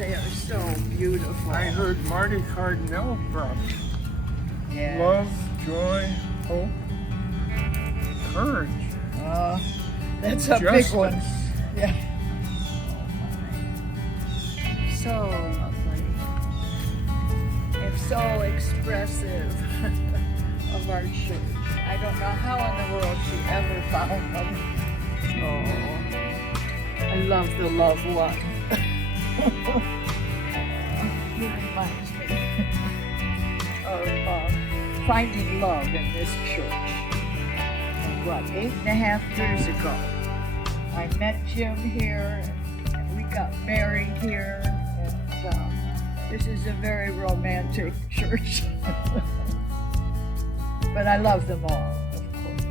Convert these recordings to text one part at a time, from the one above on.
they are so beautiful. I heard Marty Cardinal brought Yeah. love, joy, hope, courage. That's a Justice. big one. Yeah. So lovely. And so expressive of our church. I don't know how in the world she ever found them. Oh, I love the love one. He reminds me of finding love in this church. And what, 8.5 years ago, I met Jim here, and we got married here, and this is a very romantic church. But I love them all, of course.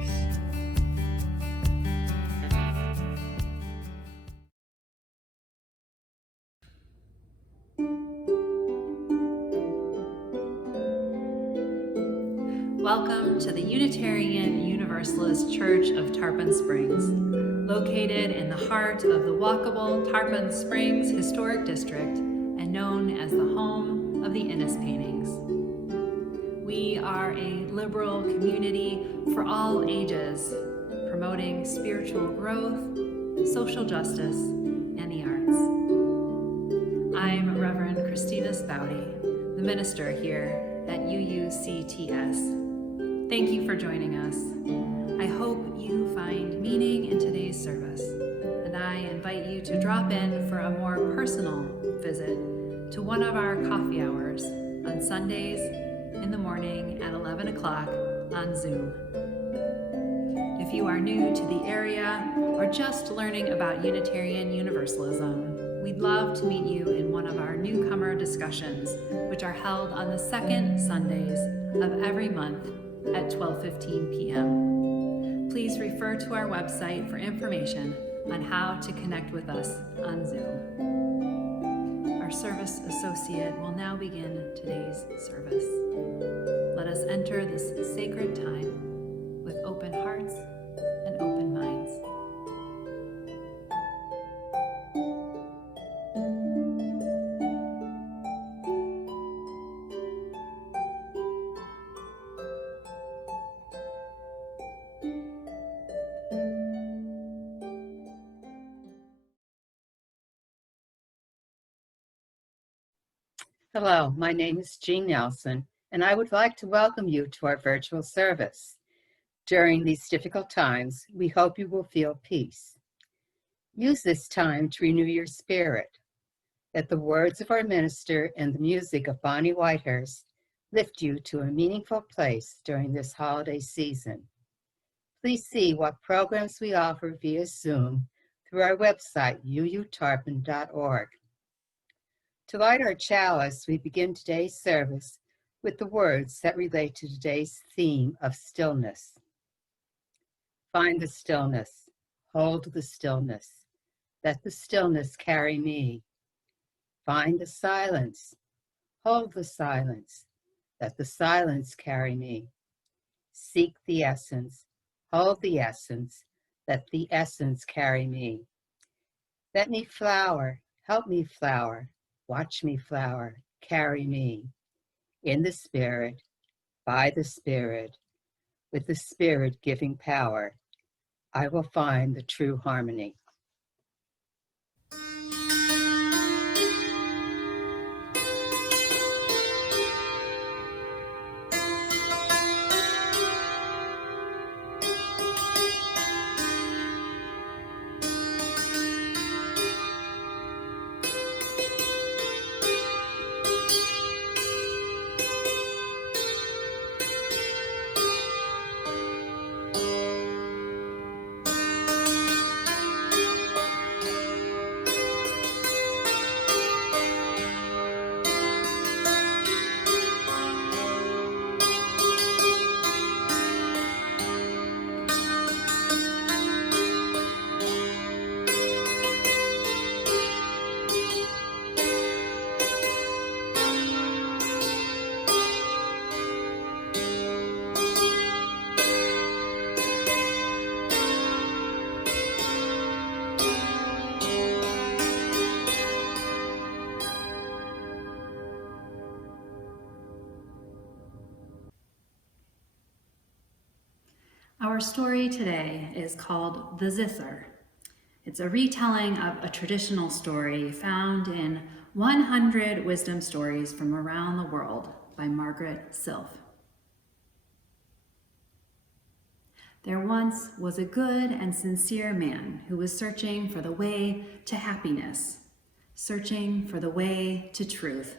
Welcome to the Unitarian Universalist Church of Tarpon Springs, located in the heart of the walkable Tarpon Springs Historic District and known as the home of the Innes paintings. We are a liberal community for all ages, promoting spiritual growth, social justice, and the arts. I'm Reverend Kristina Spaude, the minister here at UUCTS. Thank you for joining us. I hope you find meaning in today's service, and I invite you to drop in for a more personal visit to one of our coffee hours on Sundays in the morning at 11 o'clock on Zoom. If you are new to the area or just learning about Unitarian Universalism, we'd love to meet you in one of our newcomer discussions, which are held on the second Sundays of every month at 12:15 p.m. Please refer to our website for information on how to connect with us on Zoom. Our service associate will now begin today's service. Let us enter this sacred time with open hearts and open minds. Hello, my name is Jean Nelson, and I would like to welcome you to our virtual service. During these difficult times, we hope you will feel peace. Use this time to renew your spirit, that the words of our minister and the music of Bonnie Whitehurst lift you to a meaningful place during this holiday season. Please see what programs we offer via Zoom through our website, uutarpon.org. To light our chalice, we begin today's service with the words that relate to today's theme of stillness. Find the stillness, hold the stillness, let the stillness carry me. Find the silence, hold the silence, let the silence carry me. Seek the essence, hold the essence, let the essence carry me. Let me flower, help me flower, watch me flower, carry me. In the Spirit, by the Spirit, with the Spirit giving power, I will find the true harmony. Our story today is called The Zither. It's a retelling of a traditional story found in 100 Wisdom Stories from Around the World by Margaret Silf. There once was a good and sincere man who was searching for the way to happiness, searching for the way to truth.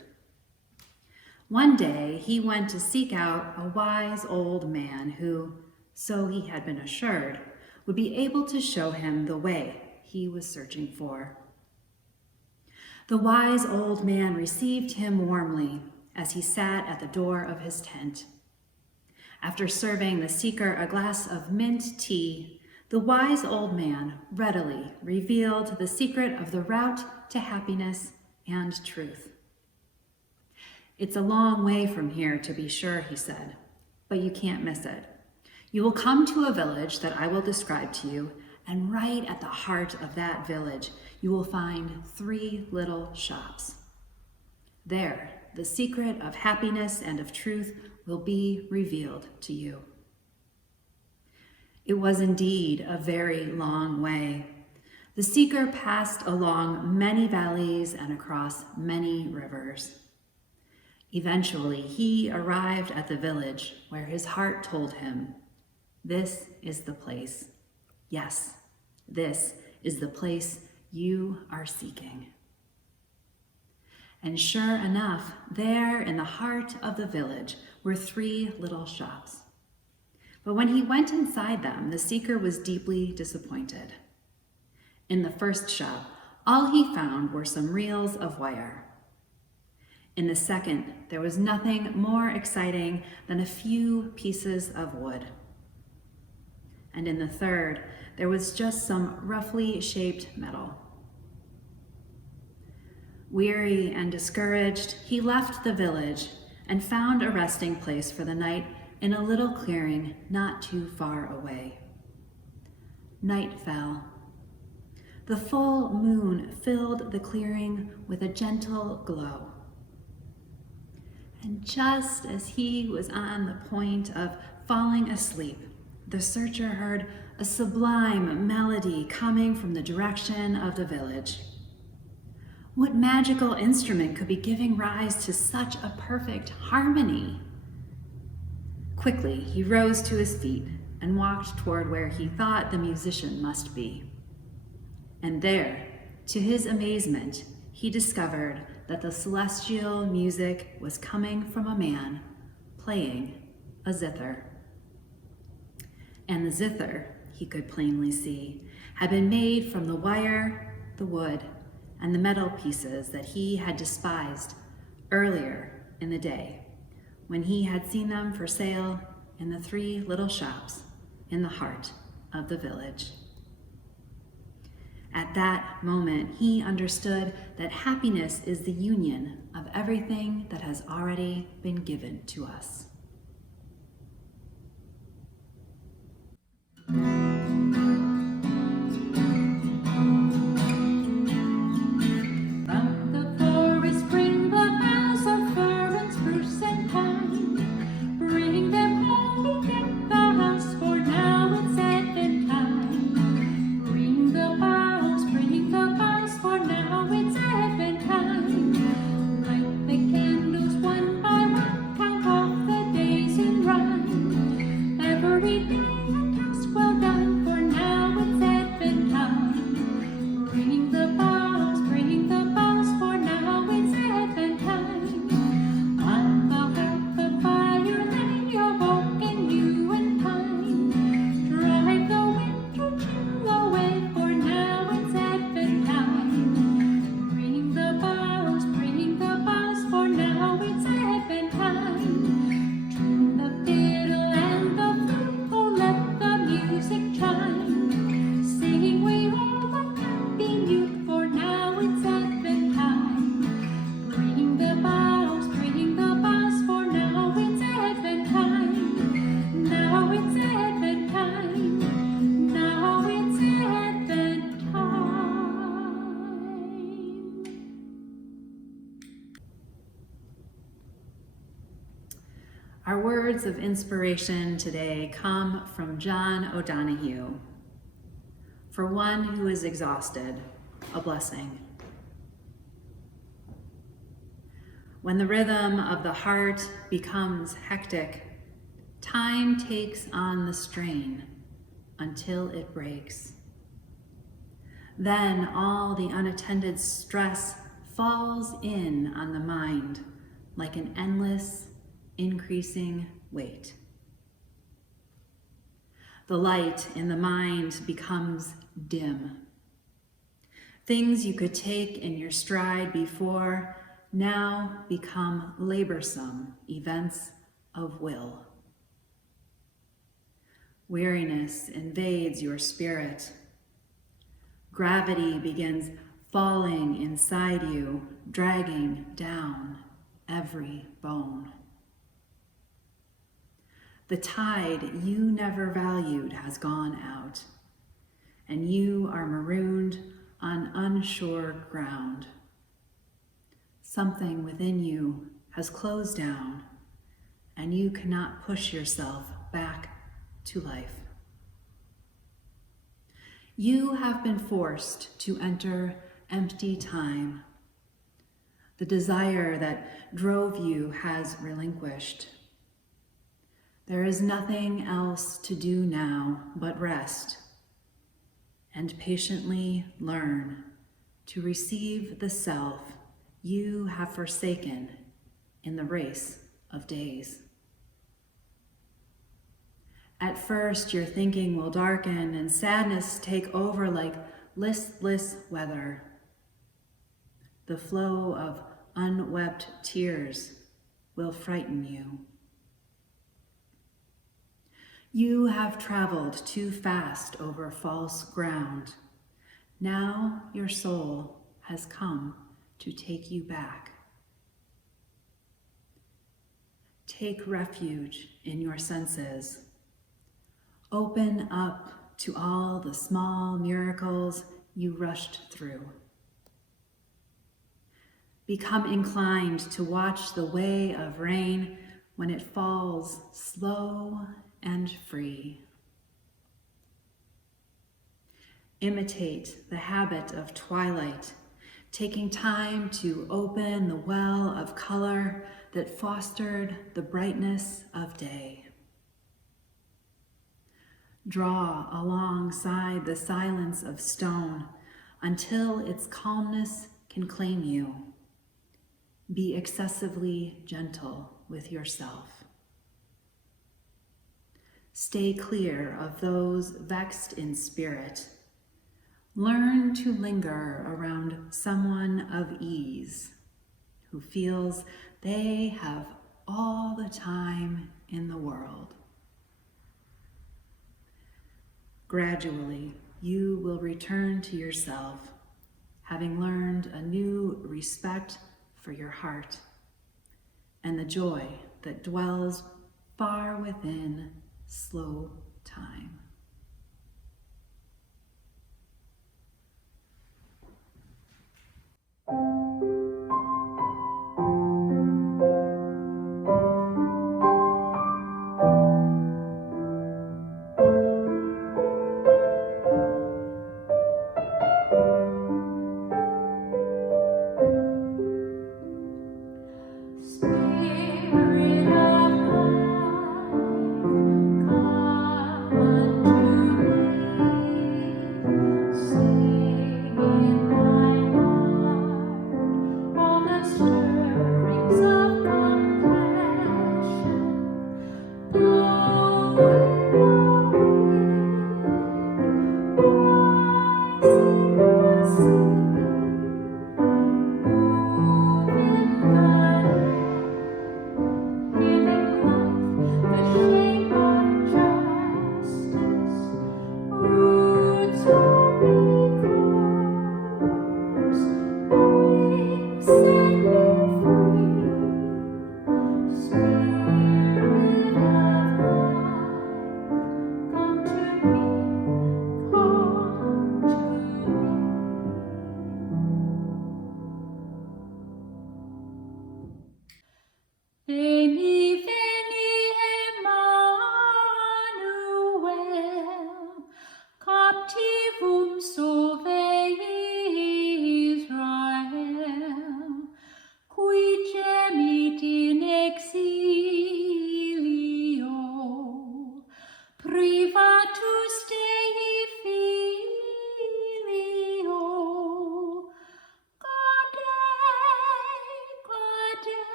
One day he went to seek out a wise old man who, so he had been assured, would be able to show him the way he was searching for. The wise old man received him warmly as he sat at the door of his tent. After serving the seeker a glass of mint tea, the wise old man readily revealed the secret of the route to happiness and truth. "It's a long way from here, to be sure," he said, "but you can't miss it. You will come to a village that I will describe to you, and right at the heart of that village, you will find 3 little shops. There, the secret of happiness and of truth will be revealed to you." It was indeed a very long way. The seeker passed along many valleys and across many rivers. Eventually, he arrived at the village where his heart told him, "This is the place. Yes, this is the place you are seeking." And sure enough, there in the heart of the village were 3 little shops. But when he went inside them, the seeker was deeply disappointed. In the first shop, all he found were some reels of wire. In the second, there was nothing more exciting than a few pieces of wood. And in the third, there was just some roughly shaped metal. Weary and discouraged, he left the village and found a resting place for the night in a little clearing not too far away. Night fell. The full moon filled the clearing with a gentle glow. And just as he was on the point of falling asleep, the searcher heard a sublime melody coming from the direction of the village. What magical instrument could be giving rise to such a perfect harmony? Quickly, he rose to his feet and walked toward where he thought the musician must be. And there, to his amazement, he discovered that the celestial music was coming from a man playing a zither. And the zither, he could plainly see, had been made from the wire, the wood, and the metal pieces that he had despised earlier in the day when he had seen them for sale in the 3 little shops in the heart of the village. At that moment, he understood that happiness is the union of everything that has already been given to us. Light the candles one by one, count off the Our words of inspiration today come from John O'Donohue. For one who is exhausted, a blessing. When the rhythm of the heart becomes hectic, time takes on the strain until it breaks. Then all the unattended stress falls in on the mind like an endless, increasing weight. The light in the mind becomes dim. Things you could take in your stride before now become laborsome events of will. Weariness invades your spirit. Gravity begins falling inside you, dragging down every bone. The tide you never valued has gone out, and you are marooned on unsure ground. Something within you has closed down, and you cannot push yourself back to life. You have been forced to enter empty time. The desire that drove you has relinquished. There is nothing else to do now but rest and patiently learn to receive the self you have forsaken in the race of days. At first, your thinking will darken and sadness take over like listless weather. The flow of unwept tears will frighten you. You have traveled too fast over false ground. Now your soul has come to take you back. Take refuge in your senses. Open up to all the small miracles you rushed through. Become inclined to watch the way of rain when it falls slow and free. Imitate the habit of twilight, taking time to open the well of color that fostered the brightness of day. Draw alongside the silence of stone until its calmness can claim you. Be excessively gentle with yourself. Stay clear of those vexed in spirit. Learn to linger around someone of ease who feels they have all the time in the world. Gradually, you will return to yourself, having learned a new respect for your heart and the joy that dwells far within slow time. Veni, veni,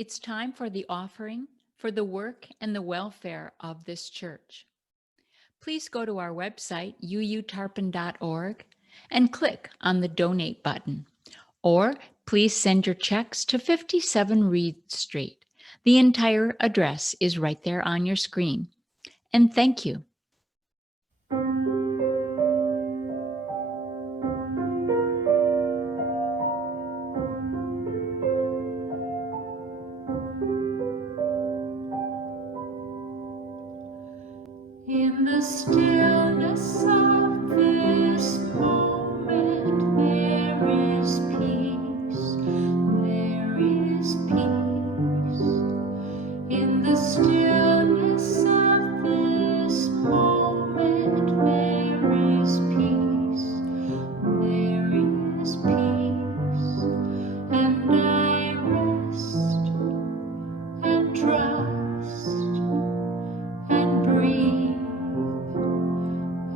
It's time for the offering for the work and the welfare of this church. Please go to our website, uutarpon.org, and click on the donate button. Or please send your checks to 57 Reed Street. The entire address is right there on your screen. And thank you. In the stillness of this moment, there is peace. There is peace. In the stillness of this moment, there is peace. There is peace. And I rest and trust and breathe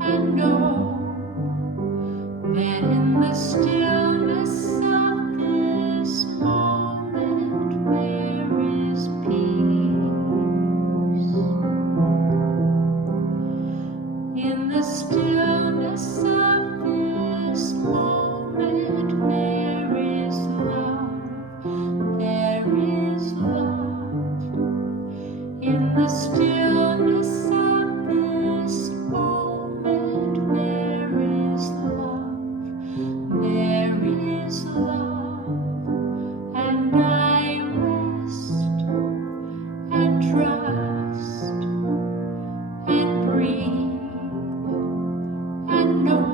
and know that in the stillness of this moment there is peace. In the stillness of this moment there is love. There is love. In the stillness of this moment there is love. There is love. And I rest and trust and breathe and know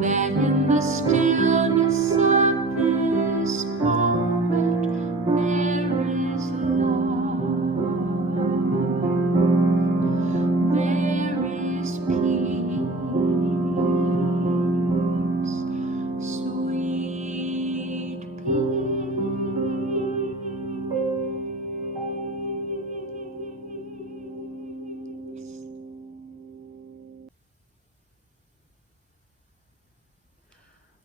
that in the stillness of this moment there is love. There is peace, sweet peace.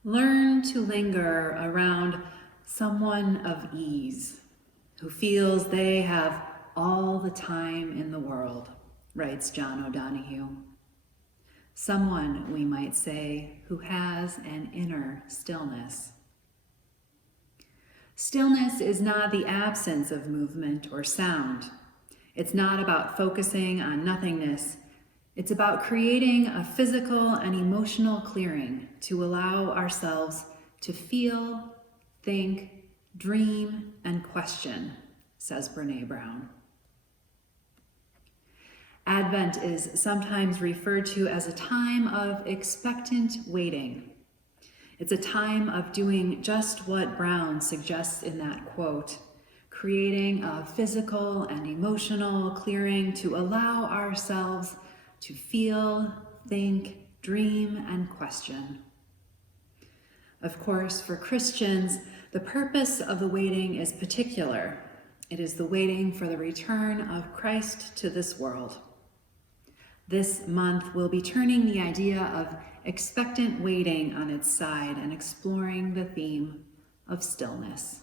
Learn to linger around someone of ease who feels they have all the time in the world, writes John O'Donohue. Someone, we might say, who has an inner stillness. Stillness is not the absence of movement or sound. It's not about focusing on nothingness. It's about creating a physical and emotional clearing to allow ourselves to feel, think, dream, and question, says Brené Brown. Advent is sometimes referred to as a time of expectant waiting. It's a time of doing just what Brown suggests in that quote, creating a physical and emotional clearing to allow ourselves to feel, think, dream, and question. Of course, for Christians, the purpose of the waiting is particular. It is the waiting for the return of Christ to this world. This month, we'll be turning the idea of expectant waiting on its side and exploring the theme of stillness.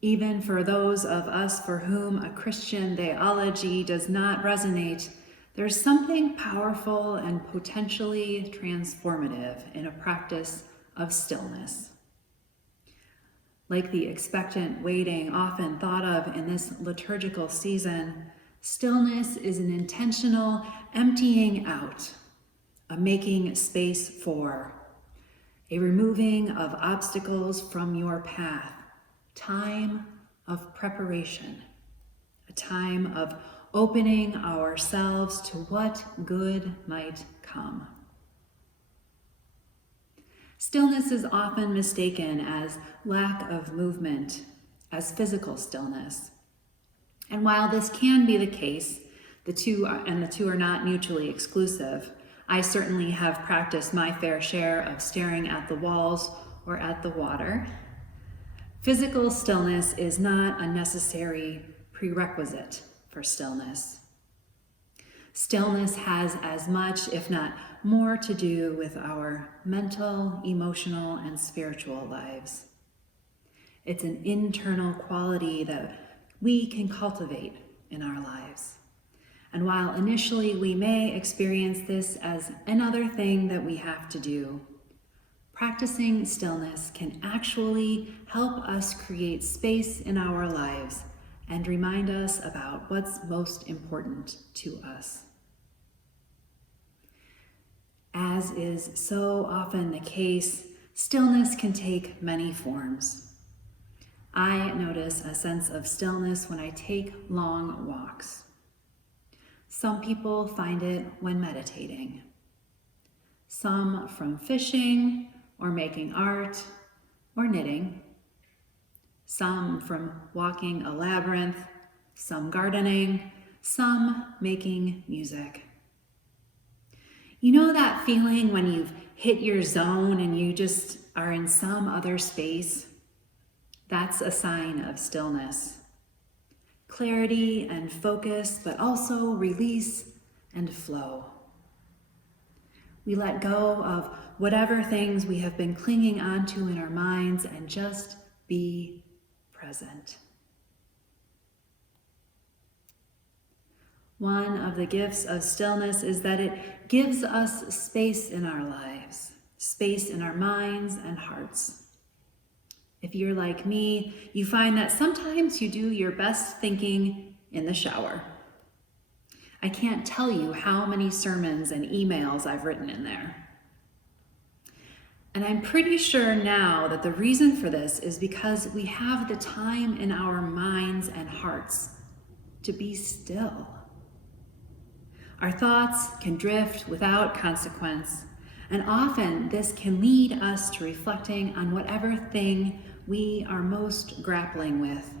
Even for those of us for whom a Christian theology does not resonate, there's something powerful and potentially transformative in a practice of stillness. Like the expectant waiting often thought of in this liturgical season, stillness is an intentional emptying out, a making space for, a removing of obstacles from your path, time of preparation, a time of opening ourselves to what good might come. Stillness is often mistaken as lack of movement, as physical stillness. And while this can be the case, the two are not mutually exclusive. I certainly have practiced my fair share of staring at the walls or at the water. Physical stillness is not a necessary prerequisite for stillness. Stillness has as much, if not more, to do with our mental, emotional, and spiritual lives. It's an internal quality that we can cultivate in our lives. And while initially we may experience this as another thing that we have to do, practicing stillness can actually help us create space in our lives and remind us about what's most important to us. As is so often the case, stillness can take many forms. I notice a sense of stillness when I take long walks. Some people find it when meditating. Some from fishing or making art or knitting. Some from walking a labyrinth, some gardening, some making music. You know that feeling when you've hit your zone and you just are in some other space? That's a sign of stillness. Clarity and focus, but also release and flow. We let go of whatever things we have been clinging onto in our minds and just be present. One of the gifts of stillness is that it gives us space in our lives, space in our minds and hearts. If you're like me, you find that sometimes you do your best thinking in the shower. I can't tell you how many sermons and emails I've written in there. And I'm pretty sure now that the reason for this is because we have the time in our minds and hearts to be still. Our thoughts can drift without consequence, and often this can lead us to reflecting on whatever thing we are most grappling with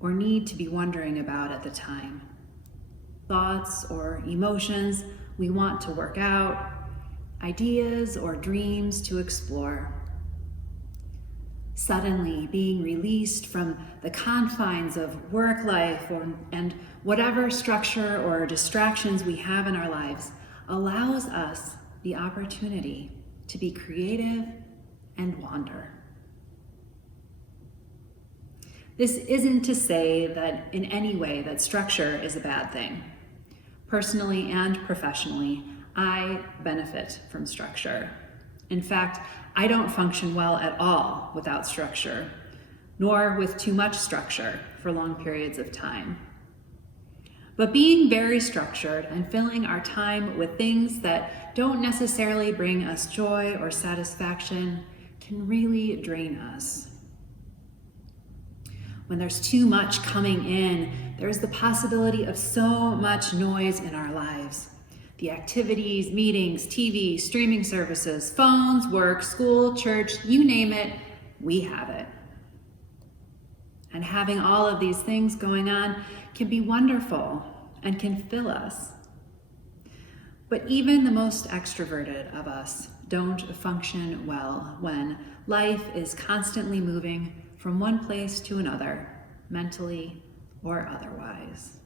or need to be wondering about at the time. Thoughts or emotions we want to work out, ideas or dreams to explore. Suddenly being released from the confines of work life and whatever structure or distractions we have in our lives allows us the opportunity to be creative and wander. This isn't to say that in any way that structure is a bad thing. Personally and professionally, I benefit from structure. In fact, I don't function well at all without structure, nor with too much structure for long periods of time. But being very structured and filling our time with things that don't necessarily bring us joy or satisfaction can really drain us. When there's too much coming in, there's the possibility of so much noise in our lives. The activities, meetings, TV, streaming services, phones, work, school, church, you name it, we have it. And having all of these things going on can be wonderful and can fill us. But even the most extroverted of us don't function well when life is constantly moving from one place to another, mentally or otherwise.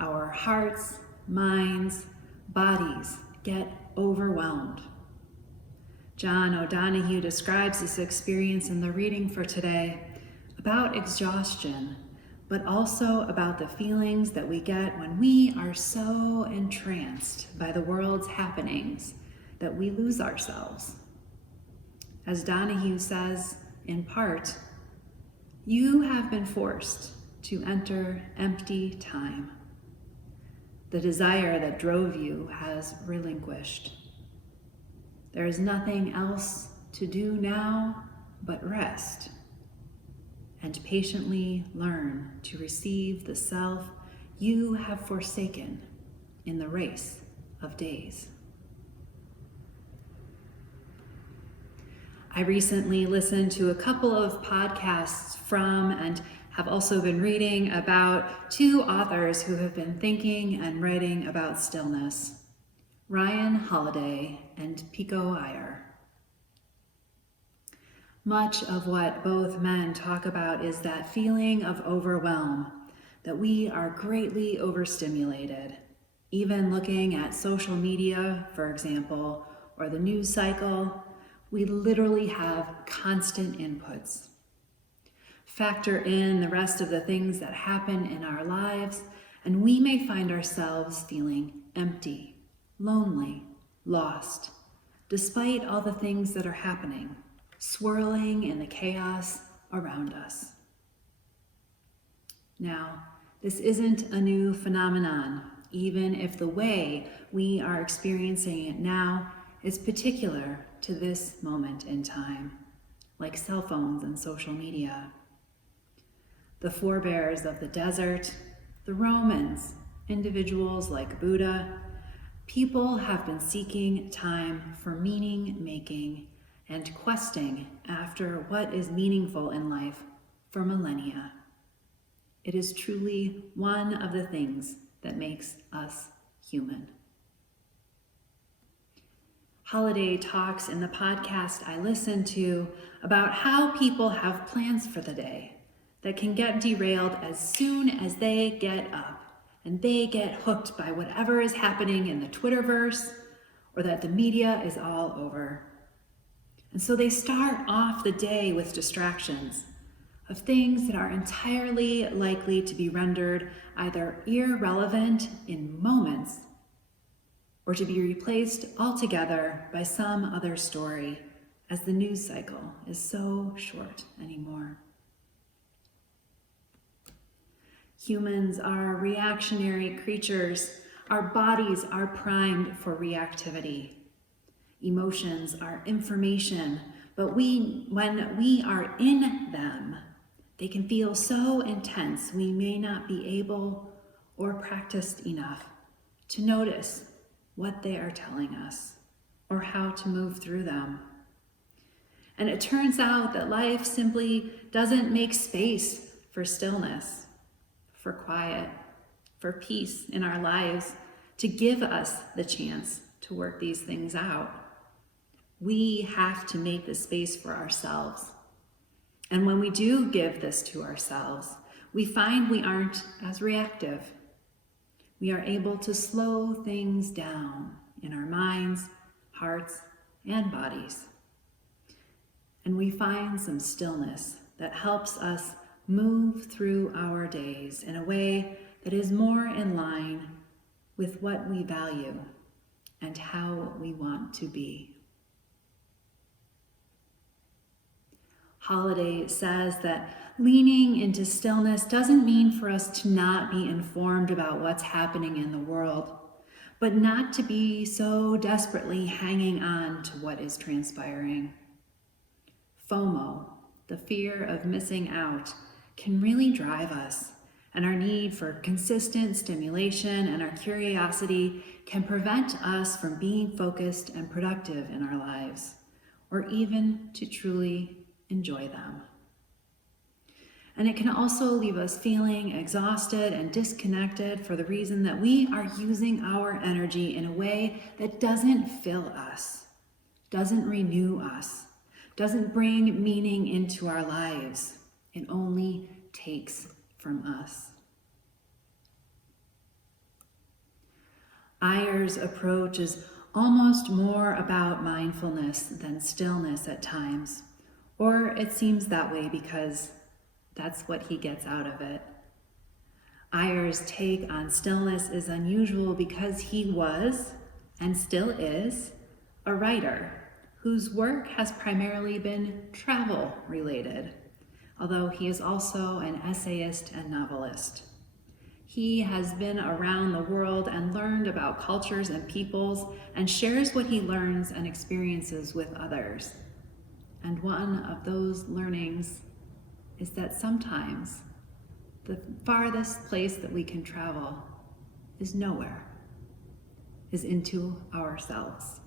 Our hearts, minds, bodies get overwhelmed. John O'Donohue describes this experience in the reading for today about exhaustion, but also about the feelings that we get when we are so entranced by the world's happenings that we lose ourselves. As Donahue says, in part, you have been forced to enter empty time. The desire that drove you has relinquished. There is nothing else to do now but rest and patiently learn to receive the self you have forsaken in the race of days. I recently listened to a couple of podcasts from and have also been reading about two authors who have been thinking and writing about stillness, Ryan Holiday and Pico Iyer. Much of what both men talk about is that feeling of overwhelm, that we are greatly overstimulated. Even looking at social media, for example, or the news cycle, We literally have constant inputs. Factor in the rest of the things that happen in our lives, and we may find ourselves feeling empty, lonely, lost, despite all the things that are happening, swirling in the chaos around us. Now, this isn't a new phenomenon, even if the way we are experiencing it now is particular to this moment in time, like cell phones and social media. The forebears of the desert, the Romans, individuals like Buddha, people have been seeking time for meaning making and questing after what is meaningful in life for millennia. It is truly one of the things that makes us human. Holiday talks in the podcast I listen to about how people have plans for the day that can get derailed as soon as they get up and they get hooked by whatever is happening in the Twitterverse or that the media is all over. And so they start off the day with distractions of things that are entirely likely to be rendered either irrelevant in moments or to be replaced altogether by some other story, as the news cycle is so short anymore. Humans are reactionary creatures. Our bodies are primed for reactivity. Emotions are information, but when we are in them, they can feel so intense we may not be able or practiced enough to notice what they are telling us or how to move through them. And it turns out that life simply doesn't make space for stillness, for quiet, for peace in our lives, to give us the chance to work these things out. We have to make the space for ourselves. And when we do give this to ourselves, we find we aren't as reactive. We are able to slow things down in our minds, hearts, and bodies. And we find some stillness that helps us move through our days in a way that is more in line with what we value and how we want to be. Holiday says that leaning into stillness doesn't mean for us to not be informed about what's happening in the world, but not to be so desperately hanging on to what is transpiring. FOMO, the fear of missing out, can really drive us, and our need for consistent stimulation and our curiosity can prevent us from being focused and productive in our lives, or even to truly enjoy them. And it can also leave us feeling exhausted and disconnected for the reason that we are using our energy in a way that doesn't fill us, doesn't renew us, doesn't bring meaning into our lives. It only takes from us. Ayer's approach is almost more about mindfulness than stillness at times, or it seems that way because that's what he gets out of it. Ayer's take on stillness is unusual because he was, and still is, a writer whose work has primarily been travel related, although he is also an essayist and novelist. He has been around the world and learned about cultures and peoples and shares what he learns and experiences with others. And one of those learnings is that sometimes the farthest place that we can travel is nowhere, is into ourselves.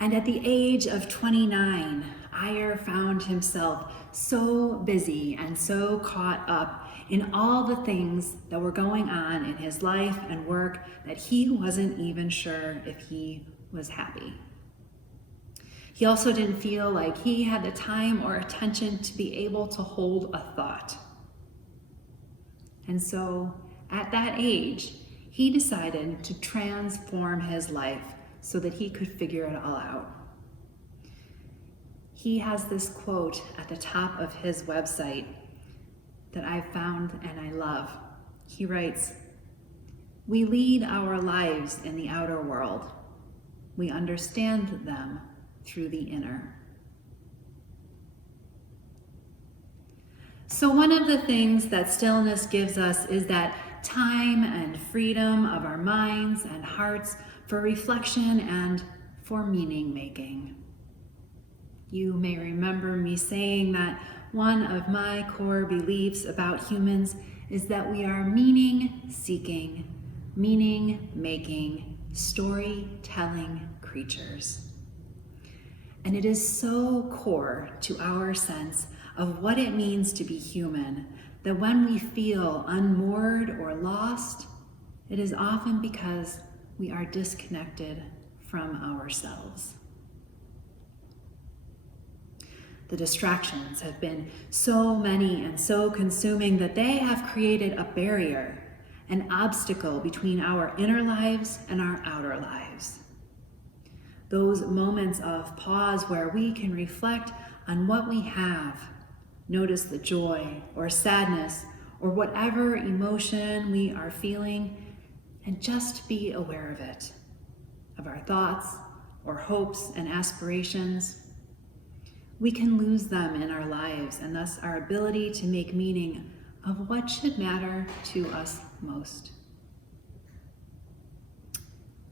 And at the age of 29, Ayer found himself so busy and so caught up in all the things that were going on in his life and work that he wasn't even sure if he was happy. He also didn't feel like he had the time or attention to be able to hold a thought. And so at that age, he decided to transform his life so that he could figure it all out. He has this quote at the top of his website that I've found and I love. He writes, "We lead our lives in the outer world. We understand them through the inner." So one of the things that stillness gives us is that time and freedom of our minds and hearts for reflection and for meaning making. You may remember me saying that one of my core beliefs about humans is that we are meaning-seeking, meaning-making, storytelling creatures. And it is so core to our sense of what it means to be human that when we feel unmoored or lost, it is often because we are disconnected from ourselves. The distractions have been so many and so consuming that they have created a barrier, an obstacle between our inner lives and our outer lives. Those moments of pause where we can reflect on what we have, notice the joy or sadness or whatever emotion we are feeling, and just be aware of it, of our thoughts or hopes and aspirations. We can lose them in our lives, and thus our ability to make meaning of what should matter to us most.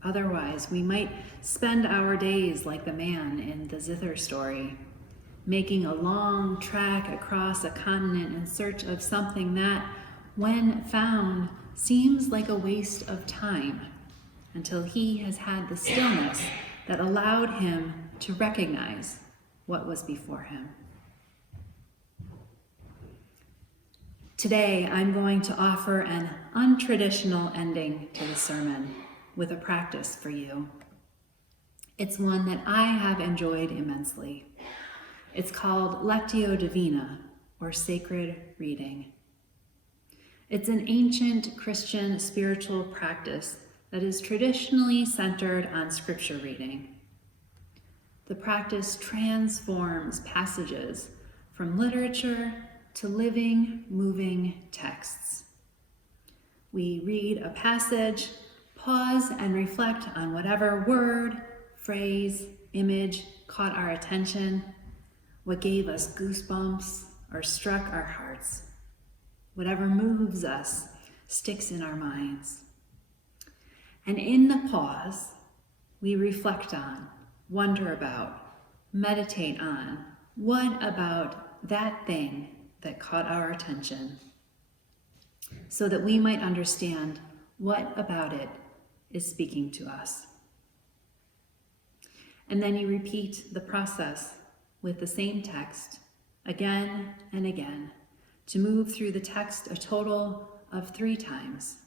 Otherwise, we might spend our days like the man in the Zither story, making a long trek across a continent in search of something that, when found, seems like a waste of time until he has had the stillness that allowed him to recognize what was before him. Today, I'm going to offer an untraditional ending to the sermon with a practice for you. It's one that I have enjoyed immensely. It's called Lectio Divina, or sacred reading. It's an ancient Christian spiritual practice that is traditionally centered on scripture reading. The practice transforms passages from literature to living, moving texts. We read a passage, pause and reflect on whatever word, phrase, image caught our attention, what gave us goosebumps or struck our hearts. Whatever moves us sticks in our minds. And in the pause, we reflect on, wonder about, meditate on, what about that thing that caught our attention, so that we might understand what about it is speaking to us. And then you repeat the process with the same text again and again to move through the text a total of 3 times.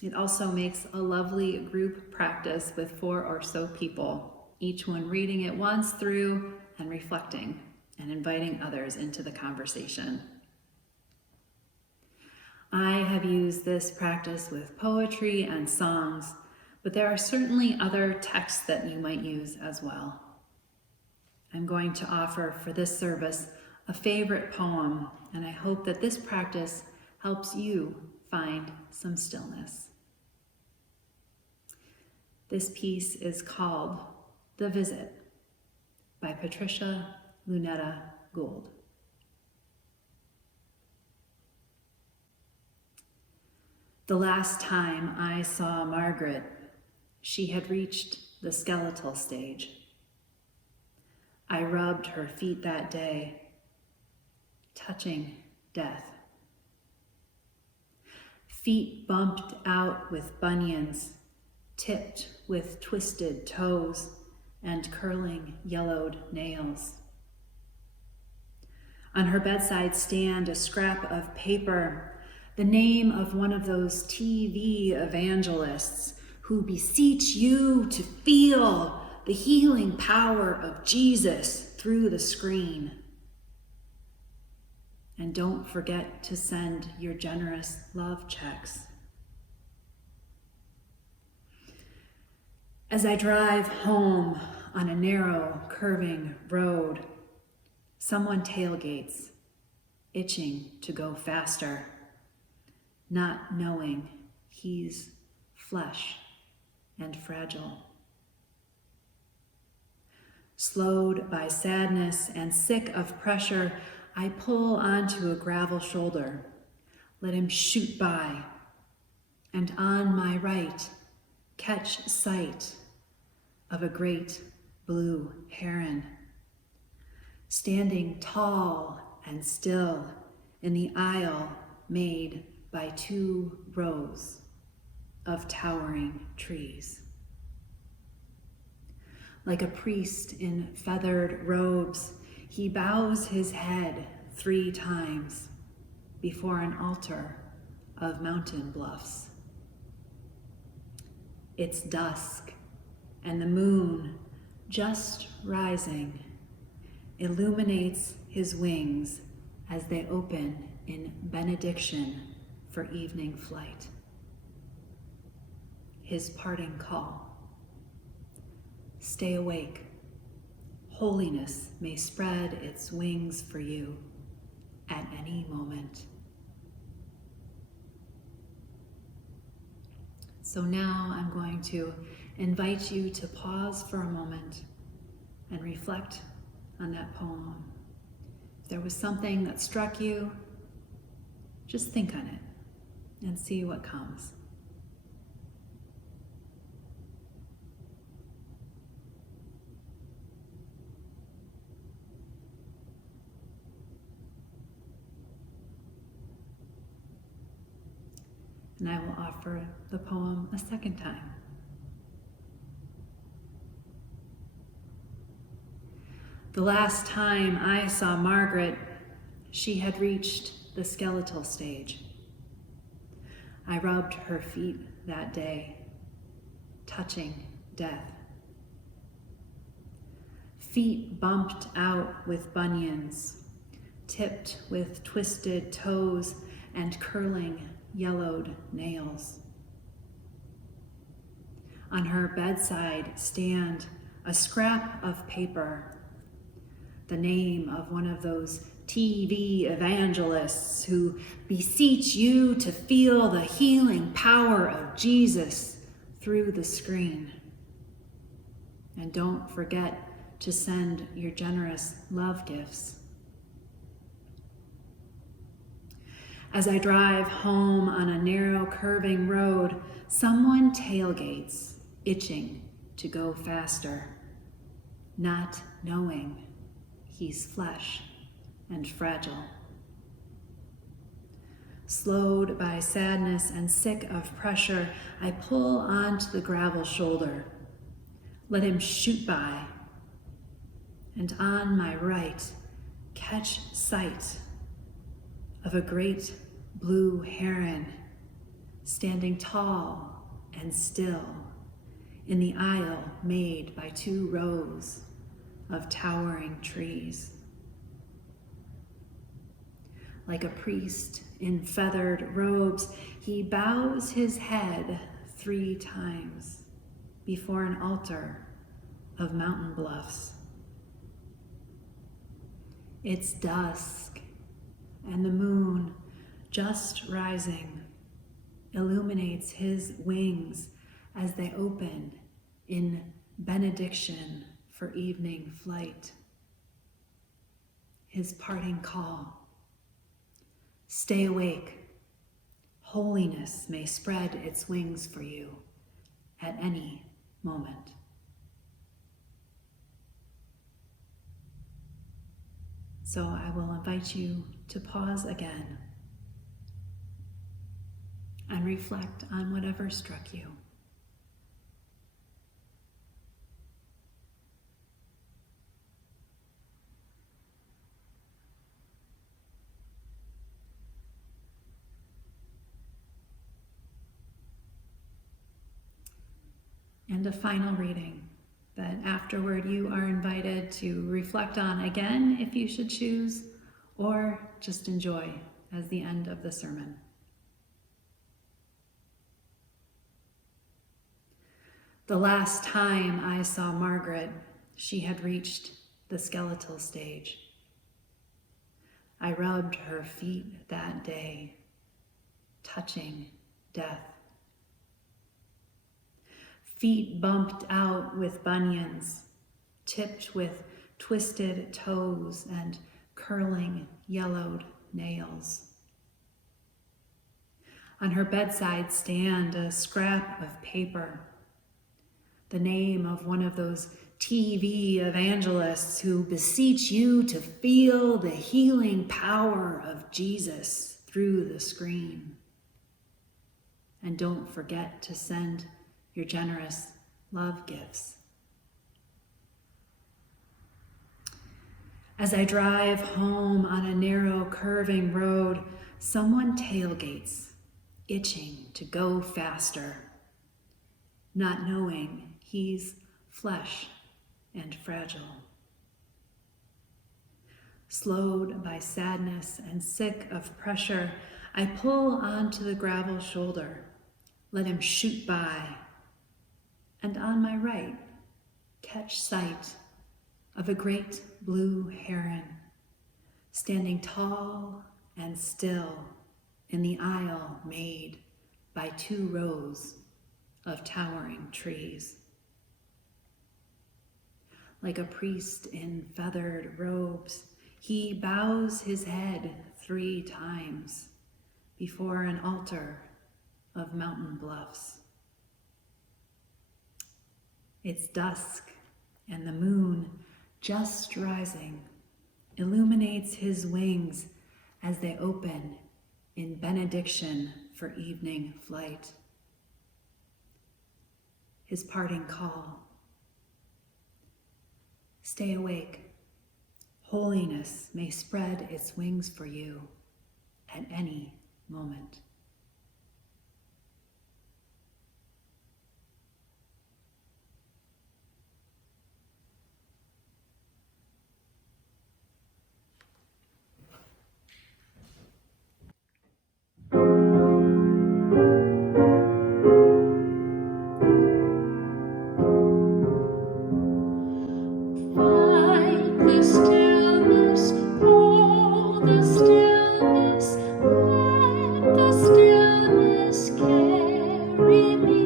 It also makes a lovely group practice with 4 or so people, each one reading it once through and reflecting and inviting others into the conversation. I have used this practice with poetry and songs, but there are certainly other texts that you might use as well. I'm going to offer for this service a favorite poem, and I hope that this practice helps you find some stillness. This piece is called The Visit by Patricia Lunetta Gould. The last time I saw Margaret, she had reached the skeletal stage. I rubbed her feet that day, touching death. Feet bumped out with bunions, tipped with twisted toes and curling yellowed nails. On her bedside stand, a scrap of paper, the name of one of those TV evangelists who beseech you to feel the healing power of Jesus through the screen. And don't forget to send your generous love checks. As I drive home on a narrow, curving road, someone tailgates, itching to go faster, not knowing he's flesh and fragile. Slowed by sadness and sick of pressure, I pull onto a gravel shoulder, let him shoot by, and on my right, catch sight of a great blue heron, standing tall and still in the aisle made by 2 rows of towering trees. Like a priest in feathered robes, he bows his head 3 times before an altar of mountain bluffs. It's dusk, and the moon, just rising, illuminates his wings as they open in benediction for evening flight. His parting call. Stay awake. Holiness may spread its wings for you at any moment. So now I'm going to invite you to pause for a moment and reflect on that poem. If there was something that struck you, just think on it and see what comes. And I will offer the poem a second time. The last time I saw Margaret, she had reached the skeletal stage. I rubbed her feet that day, touching death. Feet bumped out with bunions, tipped with twisted toes and curling yellowed nails. On her bedside stand a scrap of paper, the name of one of those TV evangelists who beseech you to feel the healing power of Jesus through the screen. And don't forget to send your generous love gifts. As I drive home on a narrow, curving road, someone tailgates, itching to go faster, not knowing he's flesh and fragile. Slowed by sadness and sick of pressure, I pull onto the gravel shoulder, let him shoot by, and on my right, catch sight of a great blue heron standing tall and still in the aisle made by 2 rows of towering trees. Like a priest in feathered robes, he bows his head 3 times before an altar of mountain bluffs. It's dusk, and the moon, just rising, illuminates his wings as they open in benediction for evening flight. His parting call. Stay awake. Holiness may spread its wings for you at any moment. So I will invite you to pause again and reflect on whatever struck you. And a final reading that afterward you are invited to reflect on again if you should choose, or just enjoy as the end of the sermon. The last time I saw Margaret, she had reached the skeletal stage. I rubbed her feet that day, touching death. Feet bumped out with bunions, tipped with twisted toes and curling yellowed nails. On her bedside stand, a scrap of paper, the name of one of those TV evangelists who beseech you to feel the healing power of Jesus through the screen. And don't forget to send your generous love gifts. As I drive home on a narrow, curving road, someone tailgates, itching to go faster, not knowing he's flesh and fragile. Slowed by sadness and sick of pressure, I pull onto the gravel shoulder, let him shoot by, and on my right, catch sight of a great blue heron, standing tall and still in the aisle made by 2 rows of towering trees. Like a priest in feathered robes, he bows his head 3 times before an altar of mountain bluffs. It's dusk, and the moon, just rising, illuminates his wings as they open in benediction for evening flight. His parting call: stay awake. Holiness may spread its wings for you at any moment. Find the stillness, hold the stillness, let the stillness carry me.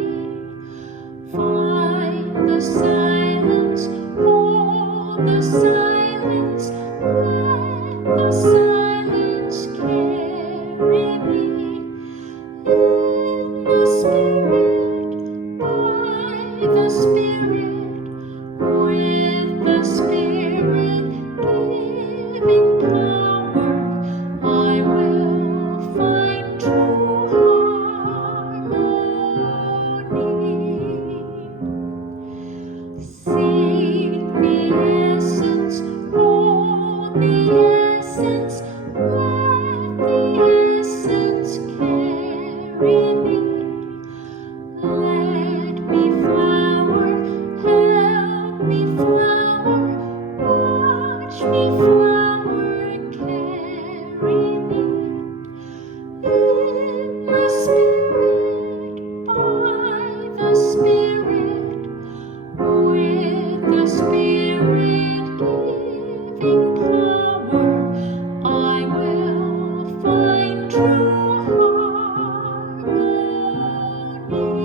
Find the silence, hold the silence, let the silence carry me. In the Spirit, by the Spirit, with the Spirit giving power, I will find true harmony. Seek the essence, hold the essence, let the essence carry me. Let me flower, help me flower, watch me flower, carry me. In the Spirit, by the Spirit, with the Spirit giving power, I will find true harmony.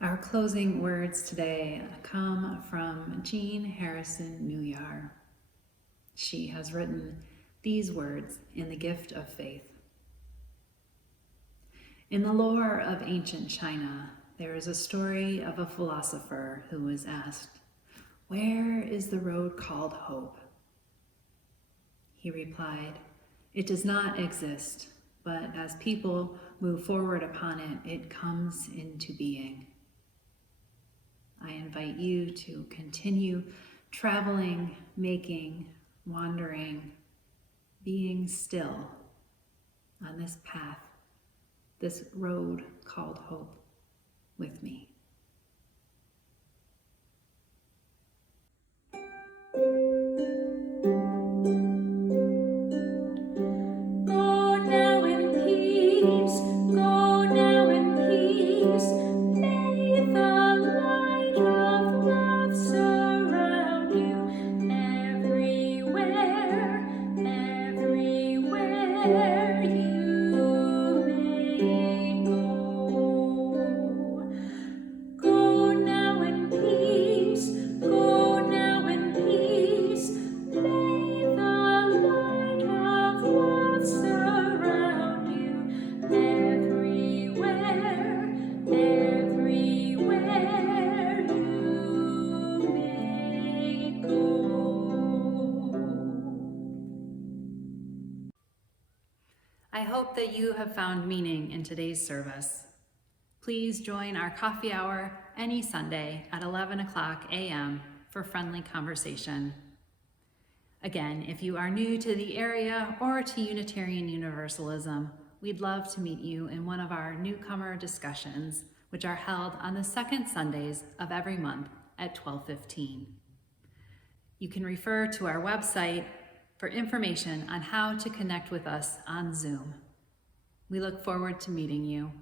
Our closing words today come from Jean Harrison Newyar. She has written these words in The Gift of Faith. In the lore of ancient China, there is a story of a philosopher who was asked, "Where is the road called hope?" He replied, "It does not exist, but as people move forward upon it, it comes into being." I invite you to continue traveling, making, wandering, being still on this path, this road called hope, with me. you may go. Go now in peace, go now in peace. May the light of love surround you everywhere, everywhere you may go. I hope that you have found meaning in today's service. Please join our coffee hour any Sunday at 11 o'clock a.m. for friendly conversation. Again, if you are new to the area or to Unitarian Universalism, we'd love to meet you in one of our newcomer discussions, which are held on the second Sundays of every month at 12:15. You can refer to our website for information on how to connect with us on Zoom. We look forward to meeting you.